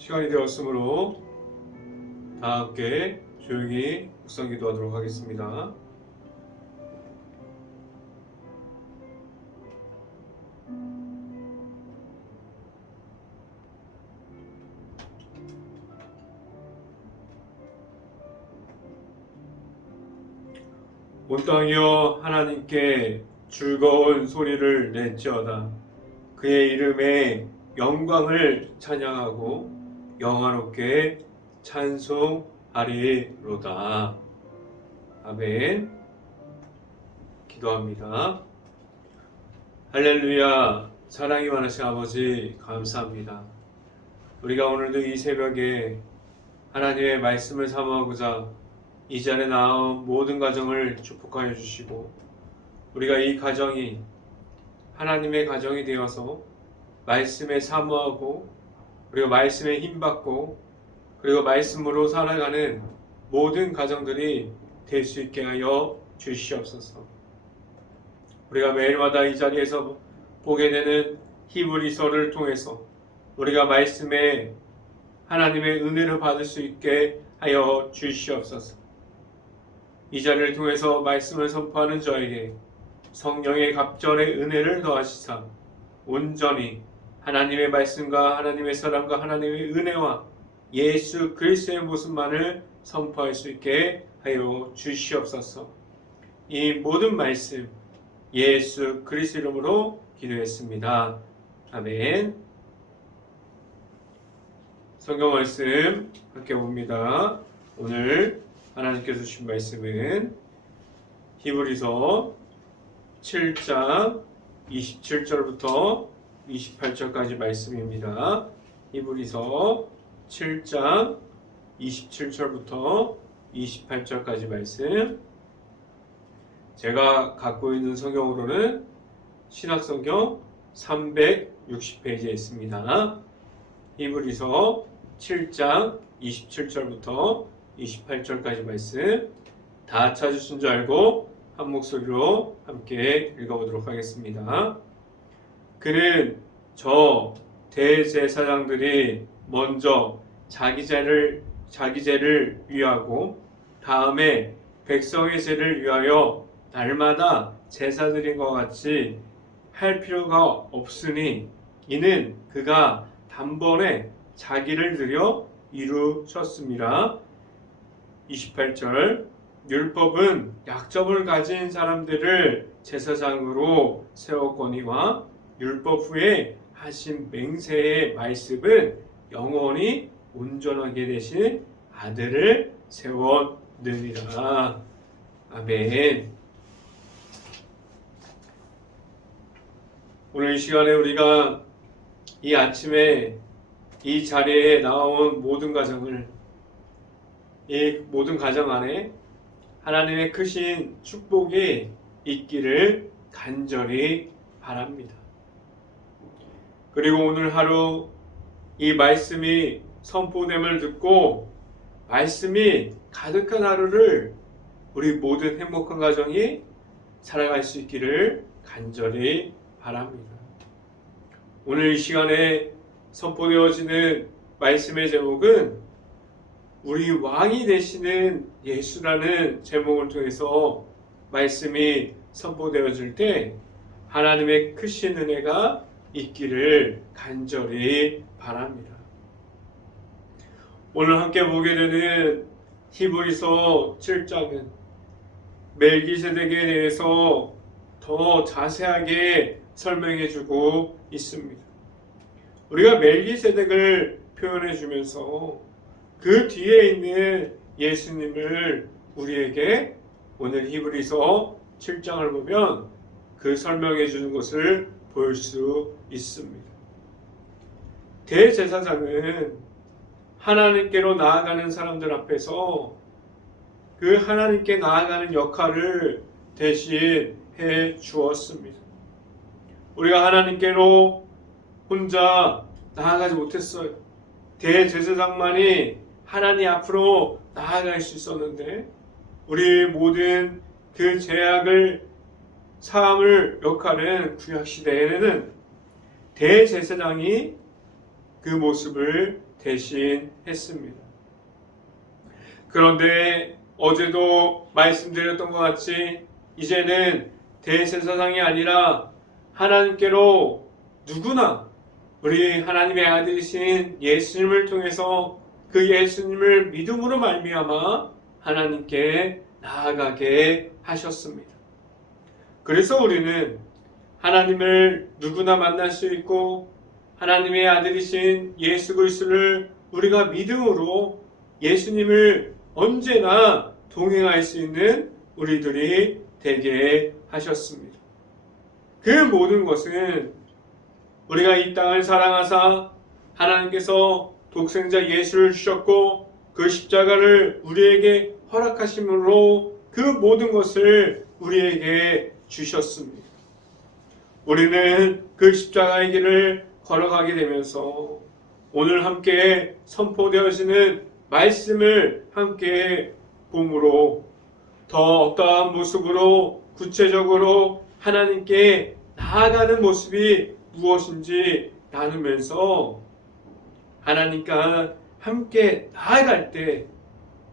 시간이 되었으므로 다 함께 조용히 묵상 기도하도록 하겠습니다. 온 땅이여 하나님께 즐거운 소리를 낼지어다. 그의 이름에 영광을 찬양하고 영화롭게 찬송하리로다. 아멘. 기도합니다. 할렐루야. 사랑이 많으신 아버지 감사합니다. 우리가 오늘도 이 새벽에 하나님의 말씀을 사모하고자 이 자리에 나온 모든 가정을 축복하여 주시고, 우리가 이 가정이 하나님의 가정이 되어서 말씀에 사모하고, 그리고 말씀에 힘받고, 그리고 말씀으로 살아가는 모든 가정들이 될 수 있게 하여 주시옵소서. 우리가 매일마다 이 자리에서 보게 되는 히브리서를 통해서 우리가 말씀에 하나님의 은혜를 받을 수 있게 하여 주시옵소서. 이 자리를 통해서 말씀을 선포하는 저에게 성령의 갑절의 은혜를 더하시사 온전히 하나님의 말씀과 하나님의 사랑과 하나님의 은혜와 예수 그리스도의 모습만을 선포할 수 있게 하여 주시옵소서. 이 모든 말씀 예수 그리스도 이름으로 기도했습니다. 아멘. 성경 말씀 함께 봅니다. 오늘 하나님께서 주신 말씀은 히브리서 7장 27절부터 28절까지 말씀입니다. 히브리서 7장 27절부터 28절까지 말씀. 제가 갖고 있는 성경으로는 신약성경 360페이지에 있습니다. 히브리서 7장 27절부터 28절까지 말씀 다 찾으신 줄 알고 한 목소리로 함께 읽어보도록 하겠습니다. 그는 저 대제사장들이 먼저 자기 죄를 위하고 다음에 백성의 죄를 위하여 날마다 제사 드린 것 같이 할 필요가 없으니 이는 그가 단번에 자기를 드려 이루셨습니다. 28절 율법은 약점을 가진 사람들을 제사장으로 세웠거니와 율법 후에 하신 맹세의 말씀은 영원히 온전하게 되신 아들을 세웠느니라. 아멘. 오늘 이 시간에 우리가 이 아침에 이 자리에 나온 모든 가정을, 이 모든 가정 안에 하나님의 크신 축복이 있기를 간절히 바랍니다. 그리고 오늘 하루 이 말씀이 선포됨을 듣고 말씀이 가득한 하루를 우리 모든 행복한 가정이 살아갈 수 있기를 간절히 바랍니다. 오늘 이 시간에 선포되어지는 말씀의 제목은 우리 왕이 되시는 예수라는 제목을 통해서 말씀이 선포되어질 때 하나님의 크신 은혜가 있기를 간절히 바랍니다. 오늘 함께 보게 되는 히브리서 7장은 멜기세덱에 대해서 더 자세하게 설명해 주고 있습니다. 우리가 멜기세덱을 표현해 주면서 그 뒤에 있는 예수님을 우리에게 오늘 히브리서 7장을 보면 그 설명해 주는 것을 볼 수 있습니다. 대제사장은 하나님께로 나아가는 사람들 앞에서 그 하나님께 나아가는 역할을 대신해 주었습니다. 우리가 하나님께로 혼자 나아가지 못했어요. 대제사장만이 하나님 앞으로 나아갈 수 있었는데 우리 모든 그 죄악을 사함을 역할은 구약시대에는 대제사장이 그 모습을 대신했습니다. 그런데 어제도 말씀드렸던 것 같이 이제는 대제사장이 아니라 하나님께로 누구나 우리 하나님의 아들이신 예수님을 통해서 그 예수님을 믿음으로 말미암아 하나님께 나아가게 하셨습니다. 그래서 우리는 하나님을 누구나 만날 수 있고 하나님의 아들이신 예수 그리스도를 우리가 믿음으로 예수님을 언제나 동행할 수 있는 우리들이 되게 하셨습니다. 그 모든 것은 우리가 이 땅을 사랑하사 하나님께서 독생자 예수를 주셨고 그 십자가를 우리에게 허락하심으로 그 모든 것을 우리에게 주셨습니다. 우리는 그 십자가의 길을 걸어가게 되면서 오늘 함께 선포되어지는 말씀을 함께 봄으로 더 어떠한 모습으로 구체적으로 하나님께 나아가는 모습이 무엇인지 나누면서 하나님과 함께 나아갈 때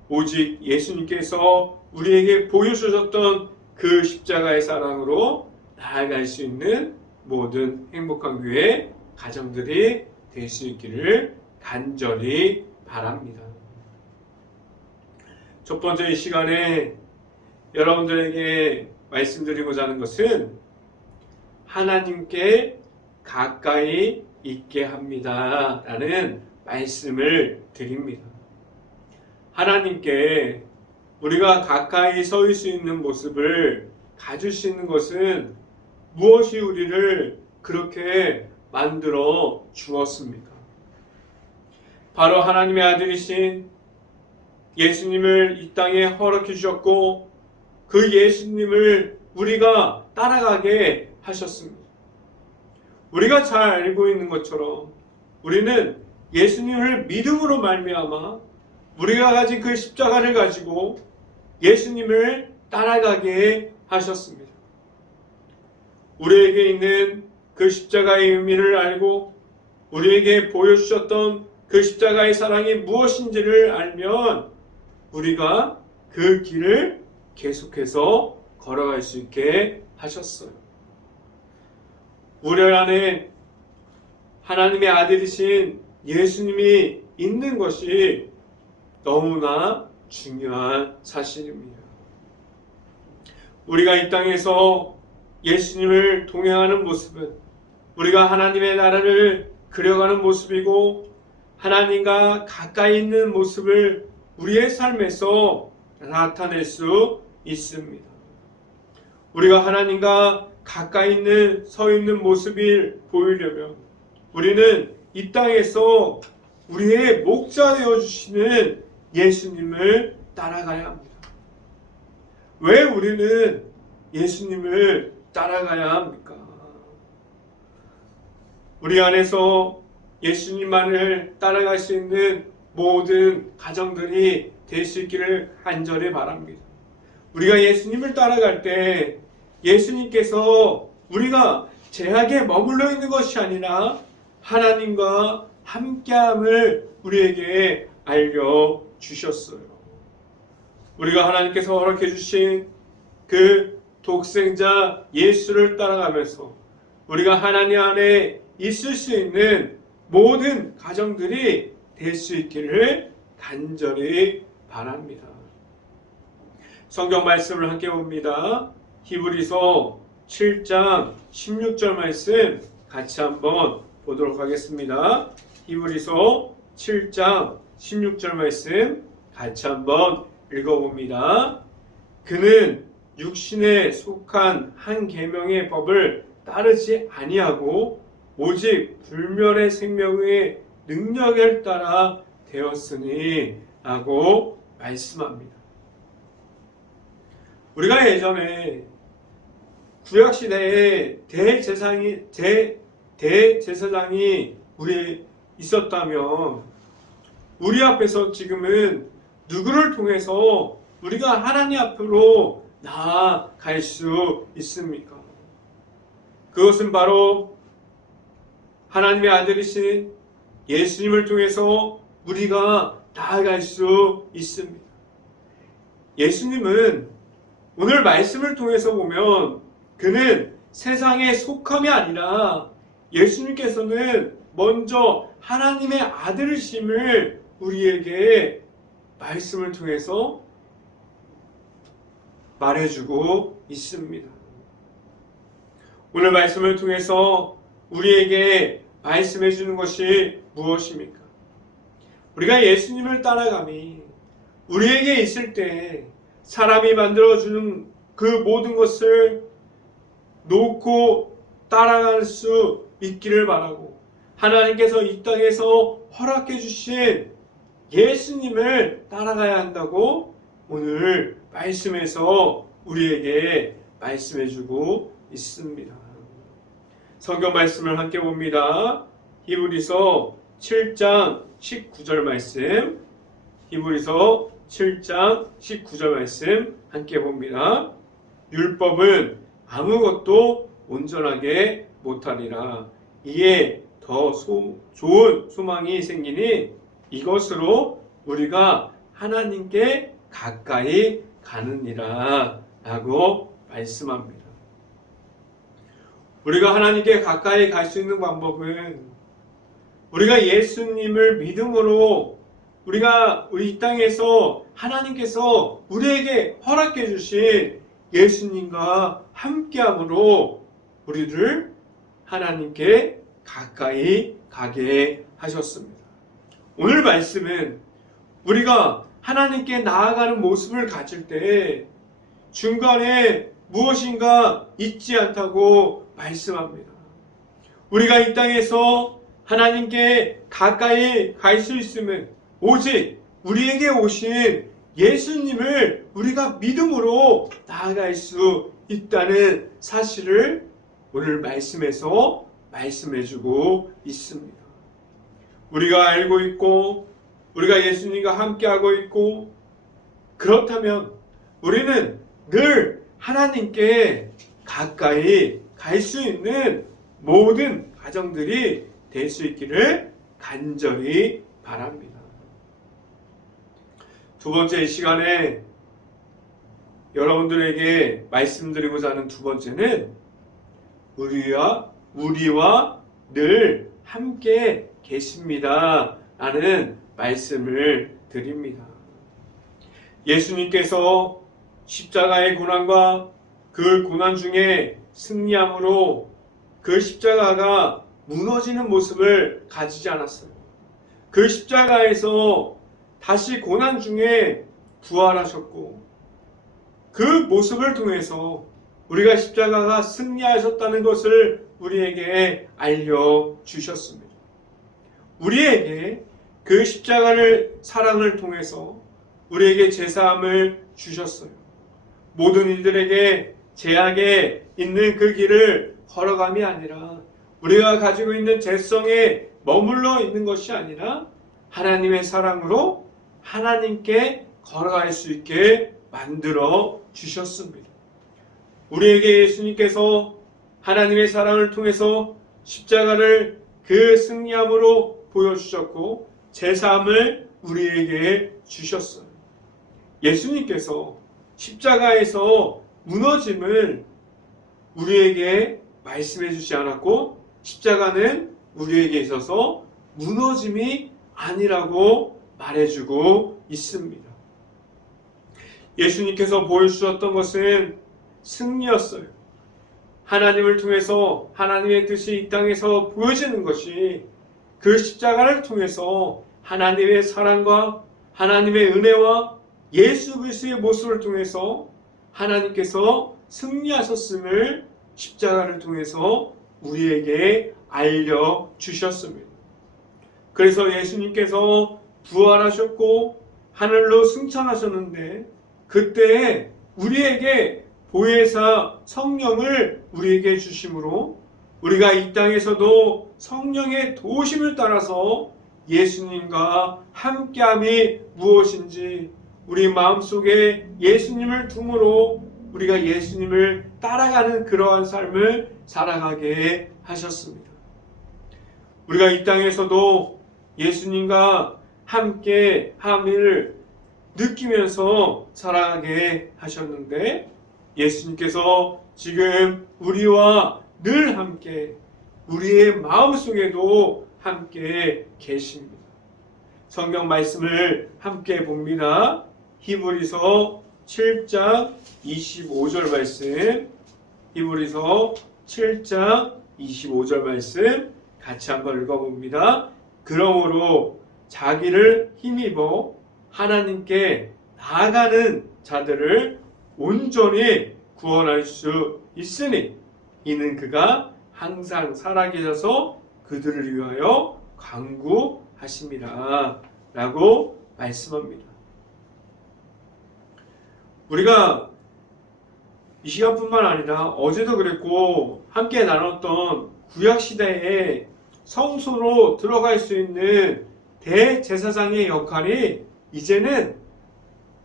오직 예수님께서 우리에게 보여주셨던 그 십자가의 사랑으로 나아갈 수 있는 모든 행복한 교회 가정들이 될 수 있기를 간절히 바랍니다. 첫 번째 이 시간에 여러분들에게 말씀드리고자 하는 것은 하나님께 가까이 있게 합니다 라는 말씀을 드립니다. 하나님께 우리가 가까이 서 있을 수 있는 모습을 가질 수 있는 것은 무엇이 우리를 그렇게 만들어 주었습니까? 바로 하나님의 아들이신 예수님을 이 땅에 허락해 주셨고 그 예수님을 우리가 따라가게 하셨습니다. 우리가 잘 알고 있는 것처럼 우리는 예수님을 믿음으로 말미암아 우리가 가진 그 십자가를 가지고 예수님을 따라가게 하셨습니다. 우리에게 있는 그 십자가의 의미를 알고 우리에게 보여주셨던 그 십자가의 사랑이 무엇인지를 알면 우리가 그 길을 계속해서 걸어갈 수 있게 하셨어요. 우리 안에 하나님의 아들이신 예수님이 있는 것이 너무나 중요한 사실입니다. 우리가 이 땅에서 예수님을 동행하는 모습은 우리가 하나님의 나라를 그려가는 모습이고 하나님과 가까이 있는 모습을 우리의 삶에서 나타낼 수 있습니다. 우리가 하나님과 가까이 서 있는 모습을 보이려면 우리는 이 땅에서 우리의 목자 되어주시는 예수님을 따라가야 합니다. 왜 우리는 예수님을 따라가야 합니까? 우리 안에서 예수님만을 따라갈 수 있는 모든 가정들이 될 수 있기를 간절히 바랍니다. 우리가 예수님을 따라갈 때 예수님께서 우리가 제약에 머물러 있는 것이 아니라 하나님과 함께함을 우리에게 알려주셨어요. 우리가 하나님께서 허락해 주신 그 독생자 예수를 따라가면서 우리가 하나님 안에 있을 수 있는 모든 가정들이 될 수 있기를 간절히 바랍니다. 성경 말씀을 함께 봅니다. 히브리서 7장 16절 말씀 같이 한번 보도록 하겠습니다. 히브리서 7장 16절 말씀 같이 한번 읽어봅니다. 그는 육신에 속한 한 계명의 법을 따르지 아니하고 오직 불멸의 생명의 능력을 따라 되었으니 라고 말씀합니다. 우리가 예전에 구약시대에 대제사장이 우리 있었다면 우리 앞에서 지금은 누구를 통해서 우리가 하나님 앞으로 나아갈 수 있습니까? 그것은 바로 하나님의 아들이신 예수님을 통해서 우리가 나아갈 수 있습니다. 예수님은 오늘 말씀을 통해서 보면 그는 세상에 속함이 아니라 예수님께서는 먼저 하나님의 아들이심을 우리에게 말씀을 통해서 말해주고 있습니다. 오늘 말씀을 통해서 우리에게 말씀해 주는 것이 무엇입니까? 우리가 예수님을 따라감이 우리에게 있을 때 사람이 만들어주는 그 모든 것을 놓고 따라갈 수 있기를 바라고, 하나님께서 이 땅에서 허락해 주신 예수님을 따라가야 한다고 오늘 말씀에서 우리에게 말씀해 주고 있습니다. 성경 말씀을 함께 봅니다. 히브리서 7장 19절 말씀, 히브리서 7장 19절 말씀 함께 봅니다. 율법은 아무것도 온전하게 못하리라. 이에 더 좋은 소망이 생기니 이것으로 우리가 하나님께 가까이 가느니라 라고 말씀합니다. 우리가 하나님께 가까이 갈 수 있는 방법은 우리가 예수님을 믿음으로 우리가 이 땅에서 하나님께서 우리에게 허락해 주신 예수님과 함께함으로 우리를 하나님께 가까이 가게 하셨습니다. 오늘 말씀은 우리가 하나님께 나아가는 모습을 가질 때 중간에 무엇인가 있지 않다고 말씀합니다. 우리가 이 땅에서 하나님께 가까이 갈 수 있으면 오직 우리에게 오신 예수님을 우리가 믿음으로 나아갈 수 있다는 사실을 오늘 말씀에서 말씀해주고 있습니다. 우리가 알고 있고 우리가 예수님과 함께하고 있고 그렇다면 우리는 늘 하나님께 가까이 갈 수 있는 모든 가정들이 될 수 있기를 간절히 바랍니다. 두 번째 이 시간에 여러분들에게 말씀드리고자 하는 두 번째는 우리와 늘 함께 계십니다 라는 말씀을 드립니다. 예수님께서 십자가의 고난과 그 고난 중에 승리함으로 그 십자가가 무너지는 모습을 가지지 않았어요. 그 십자가에서 다시 고난 중에 부활하셨고 그 모습을 통해서 우리가 십자가가 승리하셨다는 것을 우리에게 알려주셨습니다. 우리에게 그 십자가를 사랑을 통해서 우리에게 제사함을 주셨어요. 모든 이들에게 제약에 있는 그 길을 걸어감이 아니라 우리가 가지고 있는 죄성에 머물러 있는 것이 아니라 하나님의 사랑으로 하나님께 걸어갈 수 있게 만들어 주셨습니다. 우리에게 예수님께서 하나님의 사랑을 통해서 십자가를 그 승리함으로 보여주셨고 제사함을 우리에게 주셨어요. 예수님께서 십자가에서 무너짐을 우리에게 말씀해 주지 않았고 십자가는 우리에게 있어서 무너짐이 아니라고 말해주고 있습니다. 예수님께서 보여주셨던 것은 승리였어요. 하나님을 통해서 하나님의 뜻이 이 땅에서 보여지는 것이 그 십자가를 통해서 하나님의 사랑과 하나님의 은혜와 예수 그리스도의 모습을 통해서 하나님께서 승리하셨음을 십자가를 통해서 우리에게 알려주셨습니다. 그래서 예수님께서 부활하셨고 하늘로 승천하셨는데 그때 우리에게 보혜사 성령을 우리에게 주심으로 우리가 이 땅에서도 성령의 도우심을 따라서 예수님과 함께함이 무엇인지 우리 마음속에 예수님을 둠으로 우리가 예수님을 따라가는 그러한 삶을 살아가게 하셨습니다. 우리가 이 땅에서도 예수님과 함께 함을 느끼면서 살아가게 하셨는데, 예수님께서 지금 우리와 늘 함께, 우리의 마음속에도 함께 계십니다. 성경 말씀을 함께 봅니다. 히브리서 7장 25절 말씀, 히브리서 7장 25절 말씀 같이 한번 읽어봅니다. 그러므로 자기를 힘입어 하나님께 나아가는 자들을 온전히 구원할 수 있으니 이는 그가 항상 살아계셔서 그들을 위하여 간구하심이라 라고 말씀합니다. 우리가 이 시간뿐만 아니라 어제도 그랬고 함께 나눴던 구약시대에 성소로 들어갈 수 있는 대제사장의 역할이 이제는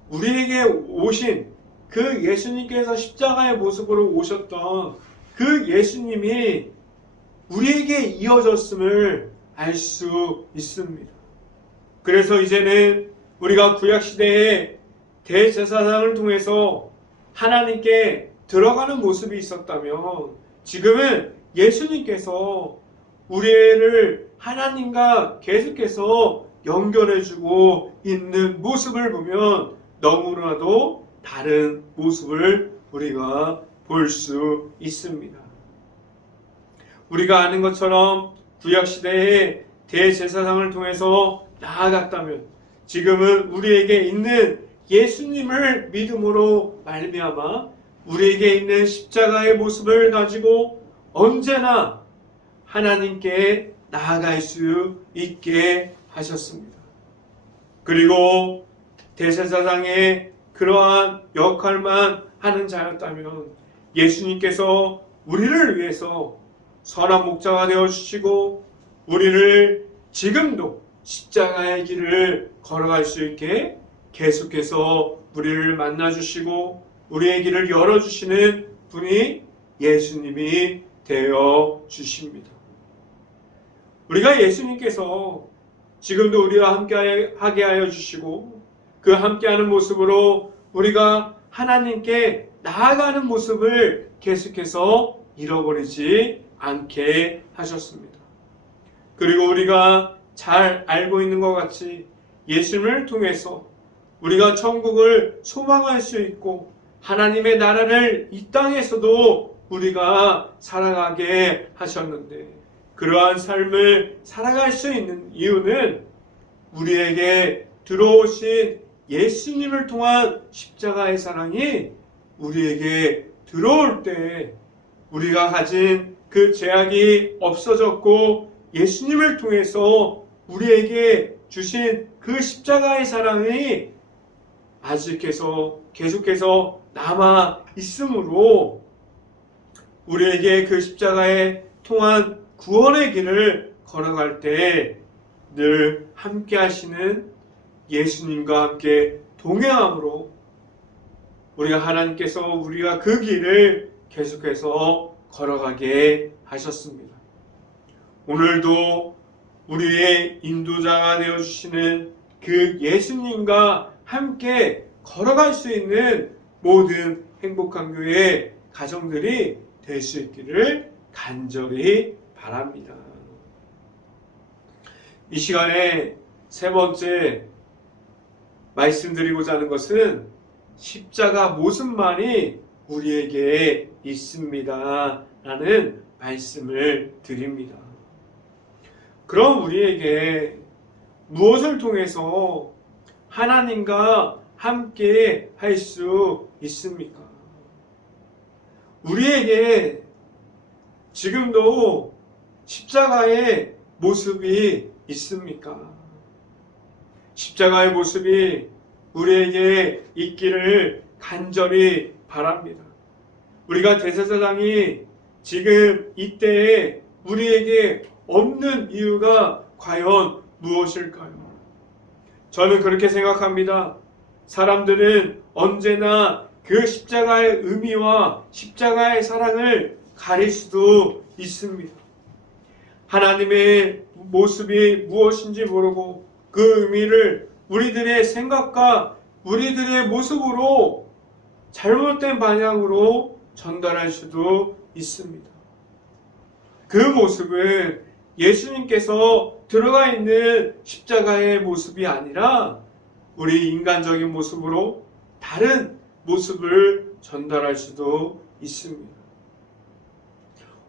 우리에게 오신 그 예수님께서 십자가의 모습으로 오셨던 그 예수님이 우리에게 이어졌음을 알 수 있습니다. 그래서 이제는 우리가 구약시대에 대제사장을 통해서 하나님께 들어가는 모습이 있었다면 지금은 예수님께서 우리를 하나님과 계속해서 연결해주고 있는 모습을 보면 너무나도 다른 모습을 우리가 볼 수 있습니다. 우리가 아는 것처럼 구약시대에 대제사장을 통해서 나아갔다면 지금은 우리에게 있는 예수님을 믿음으로 말미암아 우리에게 있는 십자가의 모습을 가지고 언제나 하나님께 나아갈 수 있게 하셨습니다. 그리고 대제사장의 그러한 역할만 하는 자였다면 예수님께서 우리를 위해서 선한 목자가 되어주시고 우리를 지금도 십자가의 길을 걸어갈 수 있게 계속해서 우리를 만나주시고 우리의 길을 열어주시는 분이 예수님이 되어 주십니다. 우리가 예수님께서 지금도 우리와 함께하게 하여 주시고 그 함께하는 모습으로 우리가 하나님께 나아가는 모습을 계속해서 잃어버리지 않게 하셨습니다. 그리고 우리가 잘 알고 있는 것 같이 예수님을 통해서 우리가 천국을 소망할 수 있고 하나님의 나라를 이 땅에서도 우리가 살아가게 하셨는데 그러한 삶을 살아갈 수 있는 이유는 우리에게 들어오신 예수님을 통한 십자가의 사랑이 우리에게 들어올 때 우리가 가진 그 죄악이 없어졌고 예수님을 통해서 우리에게 주신 그 십자가의 사랑이 계속해서 남아 있으므로 우리에게 그 십자가에 통한 구원의 길을 걸어갈 때 늘 함께 하시는 예수님과 함께 동행함으로 우리가 그 길을 계속해서 걸어가게 하셨습니다. 오늘도 우리의 인도자가 되어주시는 그 예수님과 함께 걸어갈 수 있는 모든 행복한 교회 가정들이 될 수 있기를 간절히 바랍니다. 이 시간에 세 번째 말씀드리고자 하는 것은 십자가 모습만이 우리에게 있습니다 라는 말씀을 드립니다. 그럼 우리에게 무엇을 통해서 하나님과 함께 할 수 있습니까? 우리에게 지금도 십자가의 모습이 있습니까? 십자가의 모습이 우리에게 있기를 간절히 바랍니다. 우리가 대제사장이 지금 이때에 우리에게 없는 이유가 과연 무엇일까요? 저는 그렇게 생각합니다. 사람들은 언제나 그 십자가의 의미와 십자가의 사랑을 가릴 수도 있습니다. 하나님의 모습이 무엇인지 모르고 그 의미를 우리들의 생각과 우리들의 모습으로 잘못된 방향으로 전달할 수도 있습니다. 그 모습은 예수님께서 들어가 있는 십자가의 모습이 아니라 우리 인간적인 모습으로 다른 모습을 전달할 수도 있습니다.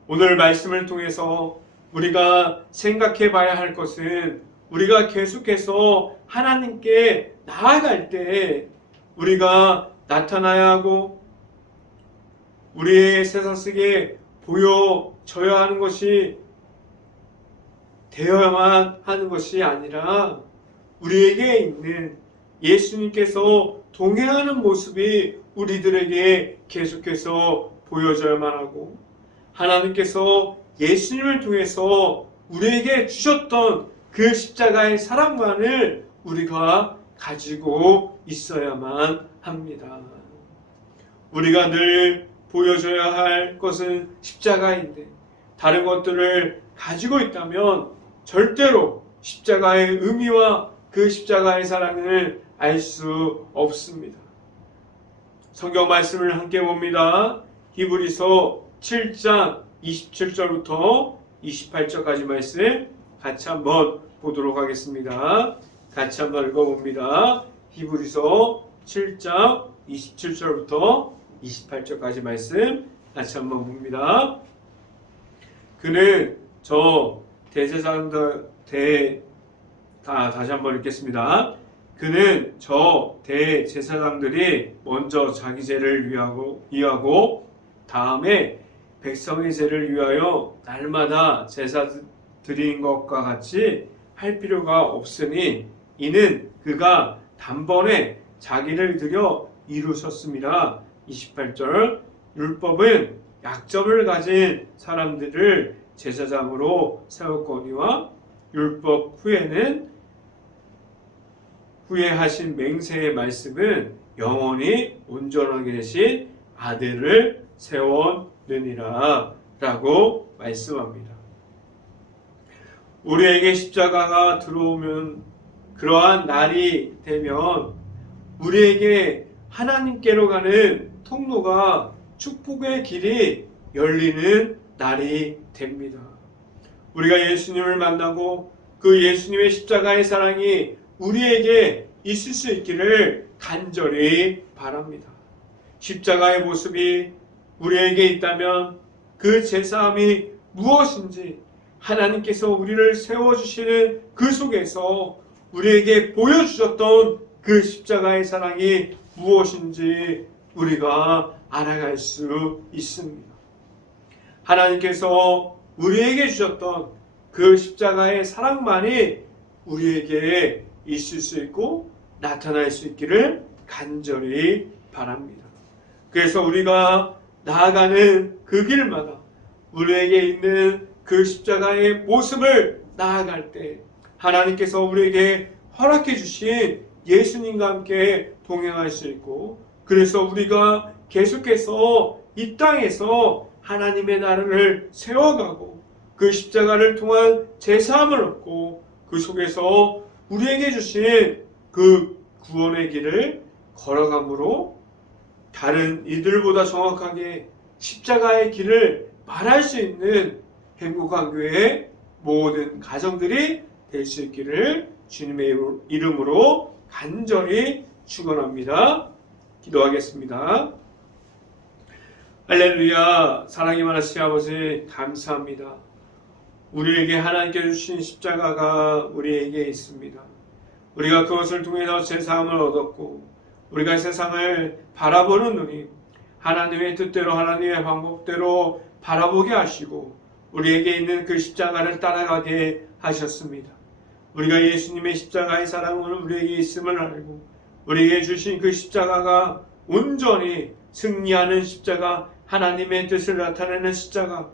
오늘 말씀을 통해서 우리가 생각해 봐야 할 것은 우리가 계속해서 하나님께 나아갈 때 우리가 나타나야 하고 우리의 세상 속에 보여져야 하는 것이 되어야만 하는 것이 아니라 우리에게 있는 예수님께서 동행하는 모습이 우리들에게 계속해서 보여져야만 하고 하나님께서 예수님을 통해서 우리에게 주셨던 그 십자가의 사랑만을 우리가 가지고 있어야만 합니다. 우리가 늘 보여줘야 할 것은 십자가인데 다른 것들을 가지고 있다면 절대로 십자가의 의미와 그 십자가의 사랑을 알 수 없습니다. 성경 말씀을 함께 봅니다. 히브리서 7장 27절부터 28절까지 말씀 같이 한번 보도록 하겠습니다. 같이 한번 읽어봅니다. 히브리서 7장 27절부터 28절까지 말씀 같이 한번 봅니다. 그는 저 대제사장들 다시 한번 읽겠습니다. 그는 저 대제사장들이 먼저 자기 죄를 위하고 다음에 백성의 죄를 위하여 날마다 제사 드린 것과 같이 할 필요가 없으니 이는 그가 단번에 자기를 드려 이루셨습니다. 28절 율법은 약점을 가진 사람들을 제사장으로 세웠거니와 율법 후에 하신 맹세의 말씀은 영원히 온전하게 되신 아들을 세웠느니라 라고 말씀합니다. 우리에게 십자가가 들어오면 그러한 날이 되면 우리에게 하나님께로 가는 통로가 축복의 길이 열리는 날이 됩니다. 우리가 예수님을 만나고 그 예수님의 십자가의 사랑이 우리에게 있을 수 있기를 간절히 바랍니다. 십자가의 모습이 우리에게 있다면 그 제사함이 무엇인지 하나님께서 우리를 세워주시는 그 속에서 우리에게 보여주셨던 그 십자가의 사랑이 무엇인지 우리가 알아갈 수 있습니다. 하나님께서 우리에게 주셨던 그 십자가의 사랑만이 우리에게 있을 수 있고 나타날 수 있기를 간절히 바랍니다. 그래서 우리가 나아가는 그 길마다 우리에게 있는 그 십자가의 모습을 나아갈 때 하나님께서 우리에게 허락해 주신 예수님과 함께 동행할 수 있고 그래서 우리가 계속해서 이 땅에서 하나님의 나라를 세워가고 그 십자가를 통한 제사함을 얻고 그 속에서 우리에게 주신 그 구원의 길을 걸어감으로 다른 이들보다 정확하게 십자가의 길을 말할 수 있는 행복한 교회의 모든 가정들이 될 수 있기를 주님의 이름으로 간절히 축원합니다. 기도하겠습니다. 할렐루야. 사랑이 많으신 아버지 감사합니다. 우리에게 하나님께 주신 십자가가 우리에게 있습니다. 우리가 그것을 통해서 제사함을 얻었고 우리가 세상을 바라보는 눈이 하나님의 뜻대로 하나님의 방법대로 바라보게 하시고 우리에게 있는 그 십자가를 따라가게 하셨습니다. 우리가 예수님의 십자가의 사랑을 우리에게 있음을 알고 우리에게 주신 그 십자가가 온전히 승리하는 십자가, 하나님의 뜻을 나타내는 십자가,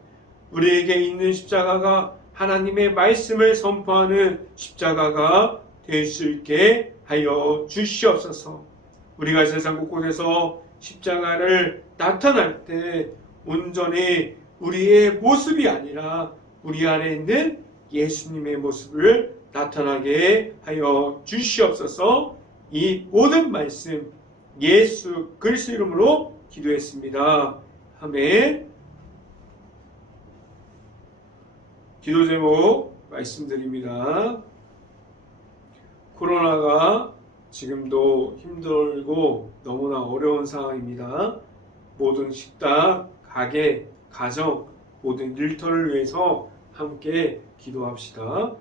우리에게 있는 십자가가 하나님의 말씀을 선포하는 십자가가 될 수 있게 하여 주시옵소서. 우리가 세상 곳곳에서 십자가를 나타날 때 온전히 우리의 모습이 아니라 우리 안에 있는 예수님의 모습을 나타나게 하여 주시옵소서. 이 모든 말씀 예수 그리스도 이름으로 기도했습니다. 아멘. 기도 제목 말씀드립니다. 코로나가 지금도 힘들고 너무나 어려운 상황입니다. 모든 식당, 가게, 가정, 모든 일터를 위해서 함께 기도합시다.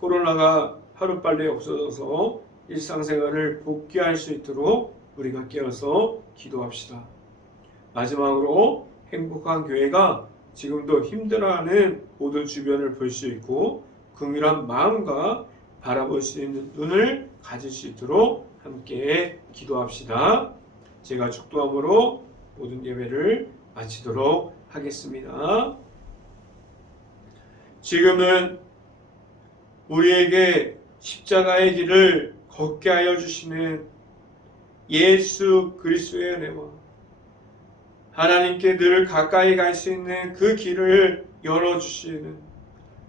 코로나가 하루빨리 없어져서 일상생활을 복귀할 수 있도록 우리가 깨어서 기도합시다. 마지막으로 행복한 교회가 지금도 힘들어하는 모든 주변을 볼 수 있고 긍휼한 마음과 바라볼 수 있는 눈을 가질 수 있도록 함께 기도합시다. 제가 축도함으로 모든 예배를 마치도록 하겠습니다. 지금은 우리에게 십자가의 길을 걷게 하여 주시는 예수 그리스도의 은혜와 하나님께 늘 가까이 갈 수 있는 그 길을 열어주시는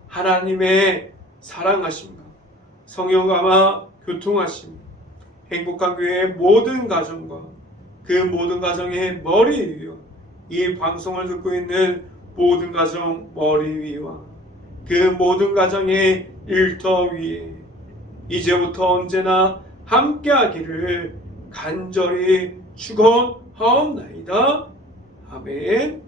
하나님의 사랑하심과 성령감화 교통하심, 행복한 교회의 모든 가정과 그 모든 가정의 머리 위와 이 방송을 듣고 있는 모든 가정 머리 위와 그 모든 가정의 일터 위에 이제부터 언제나 함께하기를 간절히 축원하옵나이다. 아멘.